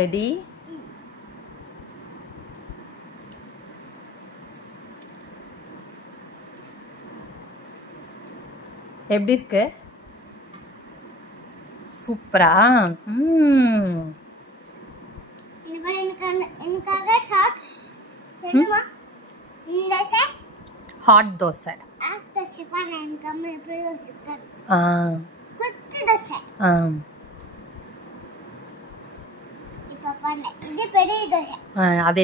Ready? எப்படி இருக்கு? சூப்பரா? ஹாட் தோசை. அது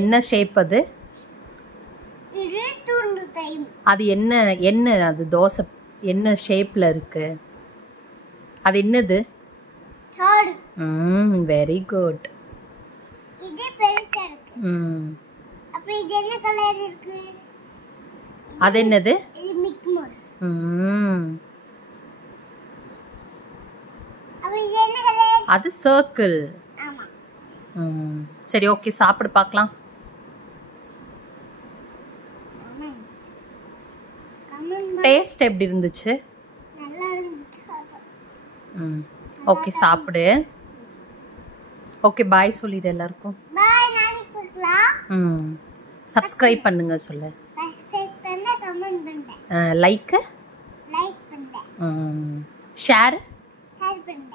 என்ன ஷேப்? அது என்ன அது தோசை என்ன ஷேப்ல இருக்கு? அது என்னது? Very good. இது பெருசா இருக்கு. அப்ப இது என்ன கலர் இருக்கு? அது என்னது? இது மிக்கி மவுஸ். அப்ப இது என்ன கலர்? அது சர்க்கிள். ஆமா. சரி ஓகே, சாப்பிடு பார்க்கலாம். டேஸ்ட் எப்படி இருந்துச்சு? நல்லா இருந்துச்சு. ஓகே சாப்பிடு. ஓகே பாய் சொல்லிடு எல்லாருக்கும். பாய். நாளைக்கு பார்க்கலாம். சப்ஸ்கிரைப் பண்ணுங்க சொல்லு. சப்ஸ்கிரைப் பண்ண, கமெண்ட் பண்ணுங்க. லைக் பண்ணுங்க. ஷேர் பண்ணுங்க.